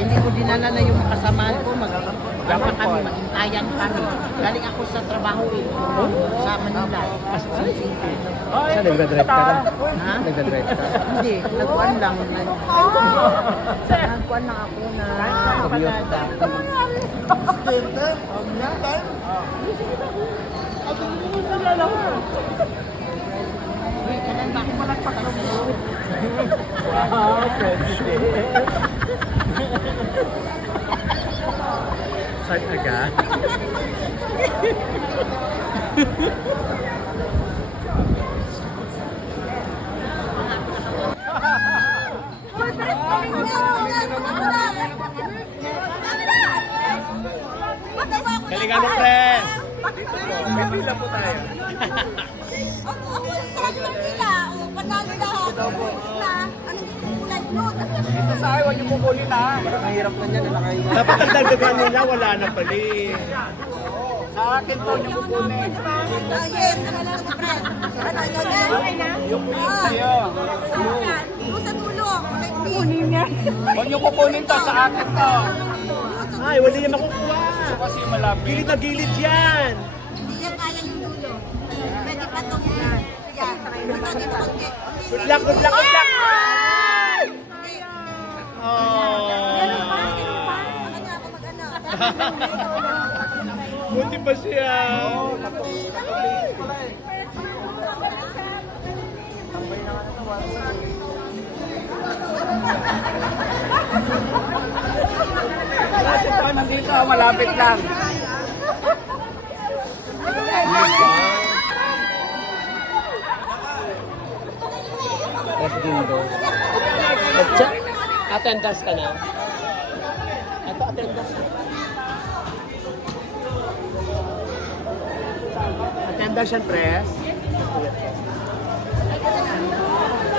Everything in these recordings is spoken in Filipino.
Ay, hindi ko dinala na yung kasamahan ko. Magintayan kami. Galing ako sa trabaho sa Manila. Quezon City. Saan nagdadrive ka na? Ha? Nagdadrive ka? Hindi, nagkuhan lang. Nagkuhan lang ako na panada. Uy, kanan ba ako malagpakalong mo? Wow, president. Start agad. Galingan mo, Pres! May pila po tayo. Ito sa ayaw, huwag niyo kukunin ha. Mahirap na niyan, nakaiwan. Dapat ang dagdagan nila, wala na pali. Sa akin to, niyo kukunin. Yung kunin sa'yo. Huwag niyo kukunin to, sa akin to. Ay, wala niya makukuha. So kasi malapit. Gilid na gilid yan. Good luck, good luck, good luck! Buti pa siya. Kasi ito nandito, malapit lang. Attendance ka na? Ito, attendance ka. Attendance yan, Pres?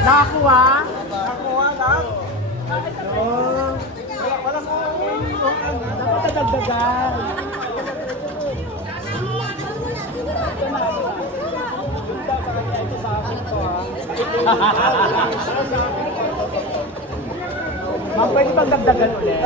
Nakakuha? Nakuha lang. Oo. Walang dapat nadagdagan. Ma'am, pwede bang dagdagan ulit?